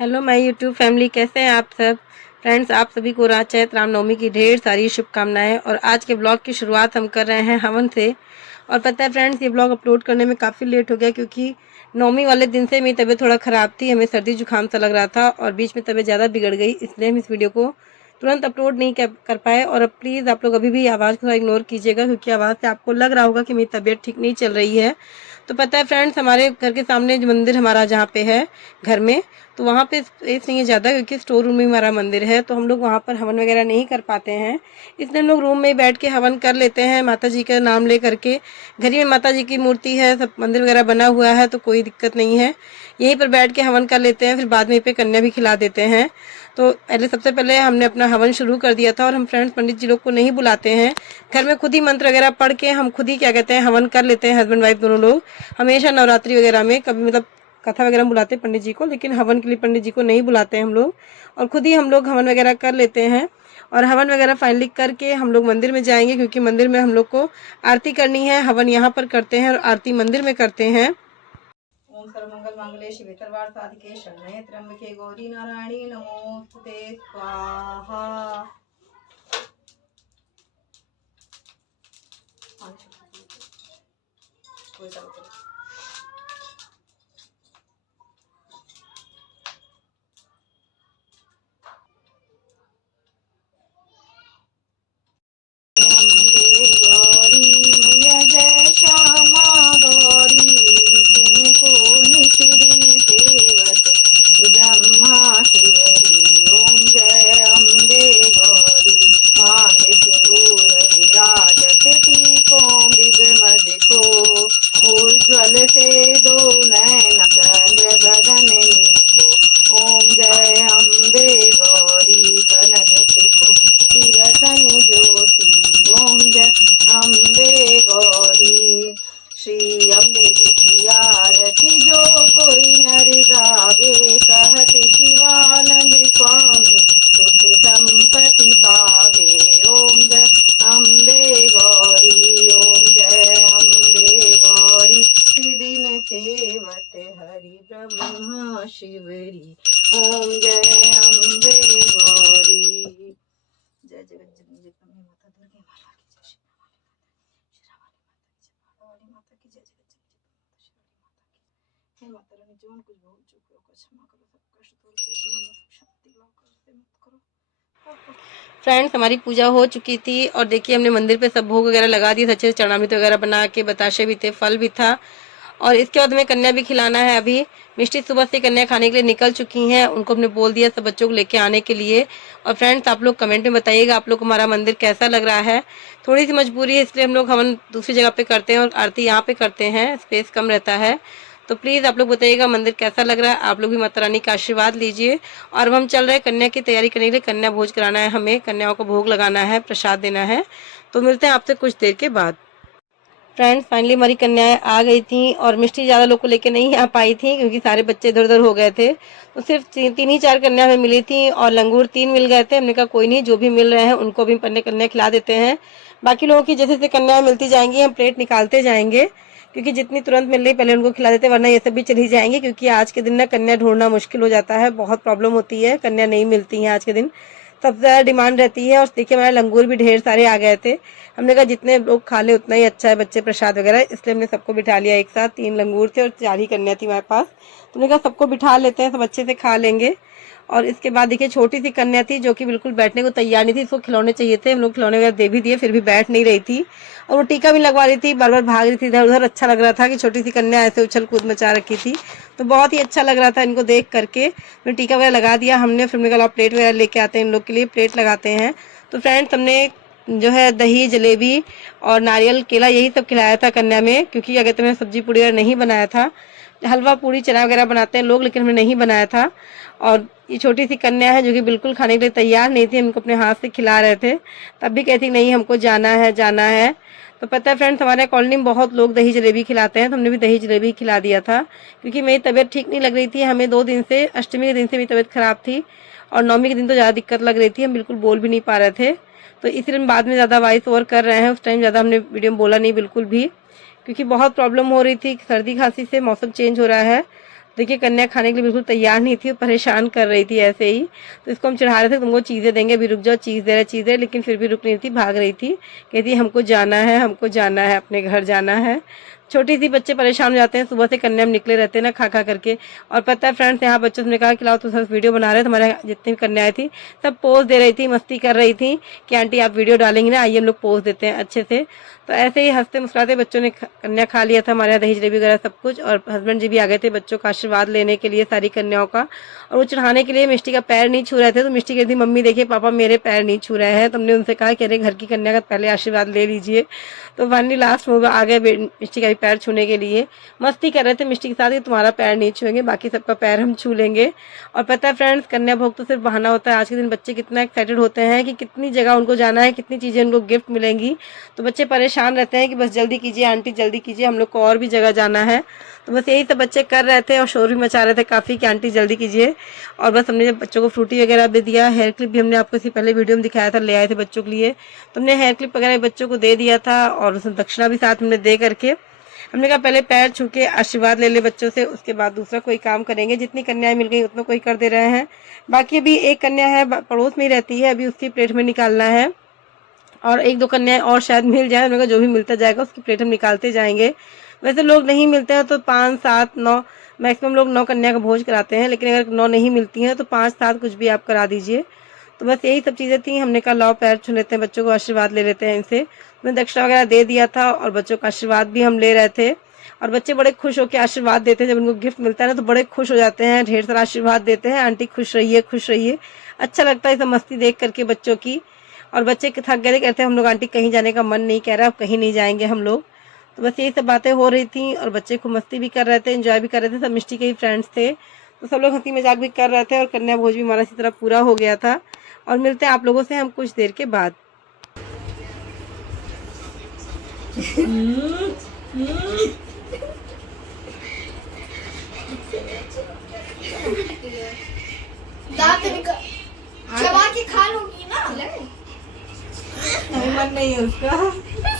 Hello my YouTube family, कैसे हैं आप सब फ्रेंड्स। आप सभी को चैत्र रामनवमी की ढेर सारी शुभकामनाएं। और आज के ब्लॉग की शुरुआत हम कर रहे हैं हवन से। और पता है फ्रेंड्स, ये ब्लॉग अपलोड करने में काफ़ी लेट हो गया क्योंकि नवमी वाले दिन से मेरी तबीयत थोड़ा ख़राब थी। हमें सर्दी जुकाम सा लग रहा था और बीच में तबीयत ज़्यादा बिगड़ गई, इसलिए हम इस वीडियो को तुरंत अपलोड नहीं कर पाए। और अब प्लीज़ आप लोग अभी भी आवाज़ को इग्नोर कीजिएगा क्योंकि आवाज़ से आपको लग रहा होगा कि मेरी तबीयत ठीक नहीं चल रही है। तो पता है फ्रेंड्स, हमारे घर के सामने जो मंदिर हमारा जहाँ पे है घर में, तो वहाँ पे स्पेस नहीं है ज़्यादा क्योंकि स्टोर रूम में हमारा मंदिर है, तो हम लोग वहाँ पर हवन वगैरह नहीं कर पाते हैं। इसलिए हम लोग रूम में बैठ के हवन कर लेते हैं माता जी का नाम ले करके। घर ही में माता जी की मूर्ति है, सब मंदिर वगैरह बना हुआ है, तो कोई दिक्कत नहीं है। यहीं पर बैठ के हवन कर लेते हैं, फिर बाद में पे कन्या भी खिला देते हैं। तो सबसे पहले हमने अपना हवन शुरू कर दिया था। और हम फ्रेंड्स पंडित जी लोग को नहीं बुलाते हैं, घर में खुद ही मंत्र वगैरह पढ़ के हम खुद ही क्या कहते हैं हवन कर लेते हैं, हस्बैंड वाइफ दोनों लोग। हमेशा नवरात्रि वगैरह में कभी मतलब कथा वगैरह में बुलाते हैं पंडित जी को, लेकिन हवन के लिए पंडित जी को नहीं बुलाते हैं हम लोग। और खुद ही हम लोग हवन वगैरह कर लेते हैं। और हवन वगैरह फाइनली करके हम लोग मंदिर में जाएंगे क्योंकि मंदिर में हम लोग को आरती करनी है। हवन यहाँ पर करते हैं और आरती मंदिर में करते हैं। ओम सर्वमंगल मांगल्ये शिवे सर्वार्थ साधिके शरण्ये त्र्यंबके गौरी नारायणी नमोस्तुते स्वाहा। उज्ज्वल से दो नैन चंद्र बदन नीको। ओम जय अम्बे गौरी कनक तीरथन ज्योति। ओम जय अम्बे गौरी। श्री अम्बे जी की आरती जो कोई नर गावे, कहत शिवानंद स्वामी सुख संपत्ति पावे। ओम जय अम्बे गौरी। ओम जय अम्बे गौरी। दिन सेवत हरि ब्रह्मा शिवरी। ओम जय अम्बे गौरी। जय जगत जननी माता दुर्गे माता की जय। शेरावाली माता की जय। जगत जननी माता रानी जीवन कुछ भूल चूक हो क्षमा करो, सब कष्ट दूर करो, जीवन में सुख शांति लाओ, कर मत करो। फ्रेंड्स, हमारी पूजा हो चुकी थी और देखिए हमने मंदिर पे सब भोग वगैरह लगा दिए, अच्छे से चरणामृत वगैरह बना के, बताशे भी थे, फल भी था। और इसके बाद हमें कन्या भी खिलाना है। अभी मिष्टी सुबह से कन्या खाने के लिए निकल चुकी हैं, उनको हमने बोल दिया सब बच्चों को लेके आने के लिए। और फ्रेंड्स, आप लोग कमेंट में बताइएगा आप लोग को हमारा मंदिर कैसा लग रहा है। थोड़ी सी मजबूरी है इसलिए हम लोग हवन दूसरी जगह पे करते हैं और आरती यहाँ पे करते हैं, स्पेस कम रहता है। तो प्लीज़ आप लोग बताइएगा मंदिर कैसा लग रहा है। आप लोग भी माता रानी का आशीर्वाद लीजिए। और अब हम चल रहे हैं कन्या की तैयारी करने के लिए। कन्या भोज कराना है, हमें कन्याओं को भोग लगाना है, प्रसाद देना है। तो मिलते हैं आपसे कुछ देर के बाद। फ्रेंड्स, फाइनली हमारी कन्याएं आ गई थी और मिष्टी ज़्यादा लोग को लेके नहीं आ पाई थी क्योंकि सारे बच्चे इधर उधर हो गए थे। तो सिर्फ तीन ही चार कन्या हमें मिली थी और लंगूर 3 मिल गए थे। हमने कहा कोई नहीं, जो भी मिल रहे हैं उनको भी पन्ने कन्या खिला देते हैं। बाकी लोगों की जैसे जैसे कन्याएं मिलती जाएंगी हम प्लेट निकालते जाएंगे क्योंकि जितनी तुरंत मिल रही पहले उनको खिला देते, वरना ये सब भी चली जाएंगे क्योंकि आज के दिन ना कन्या ढूंढना मुश्किल हो जाता है, बहुत प्रॉब्लम होती है, कन्या नहीं मिलती है आज के दिन, सबसे ज़्यादा डिमांड रहती है। और देखिए हमारे लंगूर भी ढेर सारे आ गए थे। हमने कहा जितने लोग खा ले उतना ही अच्छा है, बच्चे प्रसाद वगैरह, इसलिए हमने सबको बिठा लिया एक साथ। 3 लंगूर थे और 4 ही कन्या थी हमारे पास। तो हमने कहा सबको बिठा लेते हैं, सब अच्छे से खा लेंगे। और इसके बाद देखिए छोटी सी कन्या थी जो कि बिल्कुल बैठने को तैयार नहीं थी, इसको खिलौने चाहिए थे। हम लोग खिलौने वगैरह दे भी दिए, फिर भी बैठ नहीं रही थी और वो टीका भी लगवा रही थी, बार बार भाग रही थी इधर उधर। अच्छा लग रहा था कि छोटी सी कन्या ऐसे उछल कूद मचा रखी थी, तो बहुत ही अच्छा लग रहा था इनको देख करके। फिर टीका वगैरह लगा दिया हमने, फिर हमने कहा प्लेट वगैरह लेके आते हैं, इन लोग के लिए प्लेट लगाते हैं। तो फ्रेंड्स, हमने जो है दही जलेबी और नारियल केला यही सब खिलाया था कन्या में, क्योंकि अगर तो मैंने सब्जी पूड़ी वगैरह नहीं बनाया था। हलवा पूड़ी चना वगैरह बनाते हैं लोग, लेकिन हमने नहीं बनाया था। और ये छोटी सी कन्या है जो कि बिल्कुल खाने के लिए तैयार नहीं थी, इनको अपने हाथ से खिला रहे थे, तब भी कहती नहीं हमको जाना है जाना है। तो पता है फ्रेंड्स, हमारे कॉलोनी में बहुत लोग दही जलेबी खिलाते हैं, तो हमने भी दही जलेबी खिला दिया था क्योंकि मेरी तबीयत ठीक नहीं लग रही थी। हमें 2 दिन से, अष्टमी के दिन से मेरी तबीयत खराब थी और नवमी के दिन तो ज़्यादा दिक्कत लग रही थी, हम बिल्कुल बोल भी नहीं पा रहे थे। तो इसलिए हम बाद में ज़्यादा वॉइस ओवर कर रहे हैं, उस टाइम ज़्यादा हमने वीडियो में बोला नहीं बिल्कुल भी, क्योंकि बहुत प्रॉब्लम हो रही थी, सर्दी खांसी से, मौसम चेंज हो रहा है। देखिए कन्या खाने के लिए बिल्कुल तैयार नहीं थी, परेशान कर रही थी ऐसे ही। तो इसको हम चढ़ा रहे थे, तुमको चीज़ें देंगे, अभी रुक जाओ, चीज़ दे रहे चीज़ दे रहे, लेकिन फिर भी रुक नहीं थी, भाग रही थी, कहती हमको जाना है, हमको जाना है, अपने घर जाना है। छोटी सी बच्चे परेशान हो जाते हैं, सुबह से कन्या में निकले रहते हैं ना खा खा करके। और पता है फ्रेंड्स, यहाँ बच्चों ने कहा कि लाओ तो सब वीडियो बना रहे थे, हमारे जितनी भी कन्याएं थी सब पोज दे रही थी, मस्ती कर रही थी कि आंटी आप वीडियो डालेंगे ना, आइए हम लोग पोज देते हैं अच्छे से। तो ऐसे ही हंसते मुस्कुराते बच्चों ने कन्या खा लिया था, हमारे यहाँ दही जलेबी वगैरह सब कुछ। और हस्बैंड जी भी आ गए थे बच्चों का आशीर्वाद लेने के लिए, सारी कन्याओं का। और वो चढ़ाने के लिए मिष्टी का पैर नहीं छू रहे थे, तो मिष्टी कहती मम्मी देखिए पापा मेरे पैर नहीं छू रहे हैं। तो हमने उनसे कहा कि अरे घर की कन्या का पहले आशीर्वाद ले लीजिए। तो फाइनली लास्ट में आ गए मिष्टी का भी पैर छूने के लिए, मस्ती कर रहे थे मिष्टी के साथ कि तुम्हारा पैर नहीं छूएंगे, बाकी सबका पैर हम छू लेंगे। और पता है फ्रेंड्स, कन्या भोग तो सिर्फ बहाना होता है। आज के दिन बच्चे कितना एक्साइटेड होते हैं कि कितनी जगह उनको जाना है, कितनी चीज़ें उनको गिफ्ट मिलेंगी। तो बच्चे परेशान रहते हैं कि बस जल्दी कीजिए आंटी, जल्दी कीजिए, हम लोग को और भी जगह जाना है। तो बस यही सब बच्चे कर रहे थे और शोर भी मचा रहे थे काफ़ी कि आंटी जल्दी कीजिए। और बस हमने जब बच्चों को फ्रूटी वगैरह भी दिया, हेयर क्लिप भी हमने आपको इससे पहले वीडियो में दिखाया था, ले आए थे बच्चों के लिए। तो हमने हेयर क्लिप वगैरह बच्चों को दे दिया था और उसमें दक्षिणा भी साथ हमने दे करके हमने कहा पहले पैर छू के आशीर्वाद ले ले बच्चों से, उसके बाद दूसरा कोई काम करेंगे। जितनी कन्याएं मिल गई उतना कोई कर दे रहे हैं। बाकी अभी एक कन्या है पड़ोस में ही रहती है, अभी उसकी प्लेट में निकालना है। और एक दो कन्याएं और शायद मिल जाए, उन्होंने कहा जो भी मिलता जाएगा उसकी प्लेट हम निकालते जाएंगे। वैसे लोग नहीं मिलते हैं तो 5, 7, 9 मैक्सिमम लोग 9 कन्या का भोज कराते हैं, लेकिन अगर 9 नहीं मिलती हैं तो 5, 7 कुछ भी आप करा दीजिए। तो बस यही सब चीज़ें थी। हमने कहा लाओ पैर छू लेते हैं, बच्चों को आशीर्वाद ले लेते हैं इनसे। मैंने दक्षिणा वगैरह दे दिया था और बच्चों का आशीर्वाद भी हम ले रहे थे। और बच्चे बड़े खुश होकर आशीर्वाद देते हैं, जब उनको गिफ्ट मिलता है ना तो बड़े खुश हो जाते हैं, ढेर सारा आशीर्वाद देते हैं, आंटी खुश रहिए खुश रहिए। अच्छा लगता है सब मस्ती देख करके बच्चों की। और बच्चे थक गए थे, कहते हैं हम लोग आंटी कहीं जाने का मन नहीं कह रहा, अब कहीं नहीं जाएंगे हम लोग। तो बस यही सब बातें हो रही थी और बच्चे खूब मस्ती भी कर रहे थे, एंजॉय भी कर रहे थे। सब मिष्टी के ही फ्रेंड्स थे, तो सब लोग हंसी मजाक भी कर रहे थे और कन्या भोज भी हमारा इसी तरह पूरा हो गया था। और मिलते हैं आप लोगों से हम कुछ देर के बाद। चबा के खा लोगी ना, मन नहीं है उसका,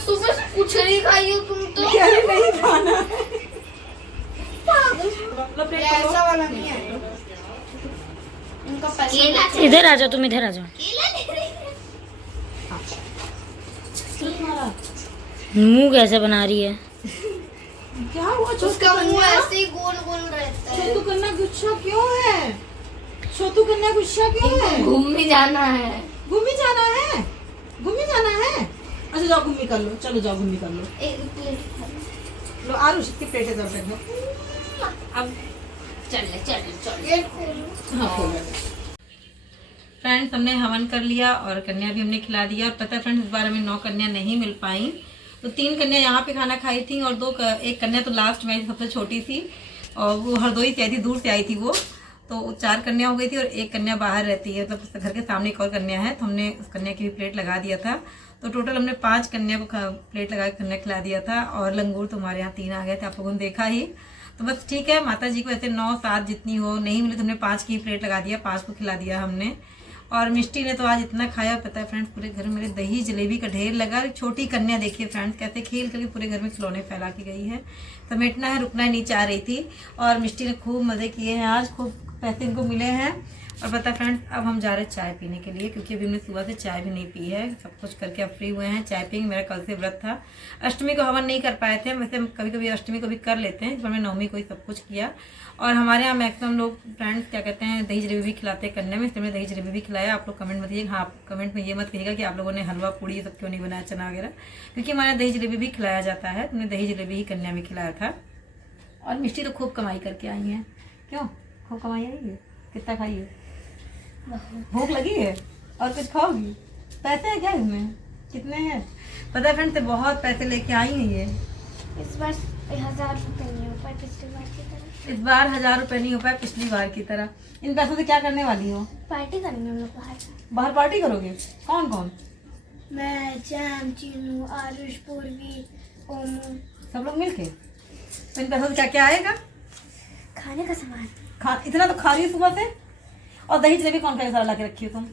सुबह से कुछ नहीं खाई हो तुम तो। नहीं खाना ऐसा वाला नहीं है उनका पैसा। इधर आ जाओ, तुम इधर आ जाओ। मुंह कैसे बना रही है? क्या हुआ? उसका मुंह ऐसे ही गोल गोल रहता है। छोटू कन्या गुस्सा क्यों है? छोटू कन्या गुस्सा क्यों है? घूमने जाना है। घूमने जाना है? घूमने जाना है? अच्छा जाओ घूमने कर लो, चलो जाओ घूमने कर लो। एक प्लेट लो आरुष की प्लेटें दो रख दो। अब ये खोलो। हाँ खोलो। फ्रेंड्स, हमने हवन कर लिया और कन्या भी हमने खिला दिया। और पता है फ्रेंड्स, इस बार हमें 9 कन्या नहीं मिल पाई, तो 3 कन्या यहाँ पे खाना खाई थी और एक कन्या तो लास्ट में सबसे छोटी सी, और वो हरदोई से आई थी, दूर से आई थी वो। तो 4 कन्या हो गई थी और एक कन्या बाहर रहती है, मतलब घर के सामने एक और कन्या है, तो हमने उस कन्या की भी प्लेट लगा दिया था। तो टोटल हमने 5 कन्या को प्लेट लगा के कन्या खिला दिया था। और लंगूर तो हमारे यहाँ 3 आ गए थे, आप लोगों ने देखा ही। तो बस ठीक है, माता जी को ऐसे 9, 7 जितनी हो नहीं मिले तो हमने 5 की प्लेट लगा दिया, 5 को खिला दिया हमने। और मिष्टी ने तो आज इतना खाया, पता है फ्रेंड्स, पूरे घर में मेरे दही जलेबी का ढेर लगा। छोटी कन्या देखिए फ्रेंड्स कैसे खेल करके पूरे घर में खिलौने फैला के गई है, समेटना है रुकना ही नहीं चाह रही थी। और मिष्टी ने खूब मज़े किए हैं, आज खूब पैसे इनको मिले हैं। और पता फ्रेंड्स, अब हम जा रहे हैं चाय पीने के लिए, क्योंकि अभी हमने सुबह से चाय भी नहीं पी है, सब कुछ करके अब फ्री हुए हैं। चाय पियेंगे, मेरा कल से व्रत था, अष्टमी को हवन नहीं कर पाए थे, वैसे हम कभी कभी अष्टमी को भी कर लेते हैं, इस बार मैं नवमी को ही सब कुछ किया। और हमारे यहाँ मैक्सिमम लोग फ्रेंड्स क्या कहते हैं, दही जलेबी भी खिलाते हैं कन्या में, इसलिए मैंने दही जलेबी भी खिलाया। आप लोग कमेंट में दीजिए, हाँ कमेंट में ये मत कहिएगा कि आप लोगों ने हलवा पूड़ी ये सब क्यों नहीं बनाया, चना वगैरह, क्योंकि हमारे दही जलेबी भी खिलाया जाता है, तुमने दही जलेबी ही कन्या में खिलाया था। और मिष्टी तो खूब कमाई करके आई हैं, क्यों खूब कमाई आई है? कितना खाई है? भूख लगी है और कुछ खाओगी? पैसे हैं क्या इसमें? कितने हैं पता है फ्रेंड्स, बहुत पैसे लेके आई हैं ये। इस बार 1000 रुपए नहीं हो पाए पिछली बार की तरह। इस बार 1000 रुपए नहीं हो पाए पिछली बार की तरह। इन पैसों से क्या करने वाली हो? पार्टी करेंगे हम लोग बाहर। बाहर पार्टी करोगे? कौन कौन? मैं, चैम, चीनू, आरुष, पूर्वी, ओमू, सब लोग मिलके। तो इन पैसों से क्या क्या आएगा? खाने का सामान। इतना तो खा रही हो सुबह से। और दही जलेबी कौन खाएगा? सारा ला के रखी हो तुम।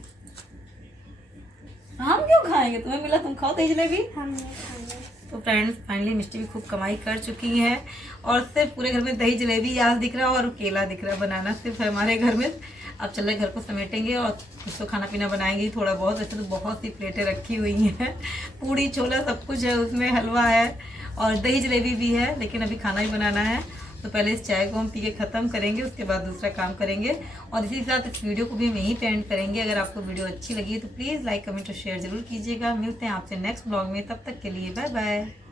हम क्यों खाएंगे? तुम्हें मिला तुम खाओ दही जलेबी। हम नहीं खाएंगे। तो फ्रेंड्स फाइनली मिष्टी भी खूब कमाई कर चुकी है और सिर्फ पूरे घर में दही जलेबी आज दिख रहा है और केला दिख रहा है, बनाना सिर्फ है हमारे घर में। अब चल रहे घर को समेटेंगे और कुछ तो खाना पीना बनाएंगे थोड़ा बहुत। वैसे तो बहुत सी प्लेटें रखी हुई हैं, पूड़ी छोला सब कुछ है उसमें, हलवा है और दही जलेबी भी है, लेकिन अभी खाना ही बनाना है। तो पहले इस चाय को हम पी के ख़त्म करेंगे, उसके बाद दूसरा काम करेंगे और इसी के साथ इस वीडियो को भी हम यहीं पे एंड करेंगे। अगर आपको वीडियो अच्छी लगी तो प्लीज़ लाइक कमेंट और शेयर जरूर कीजिएगा। मिलते हैं आपसे नेक्स्ट ब्लॉग में, तब तक के लिए बाय बाय।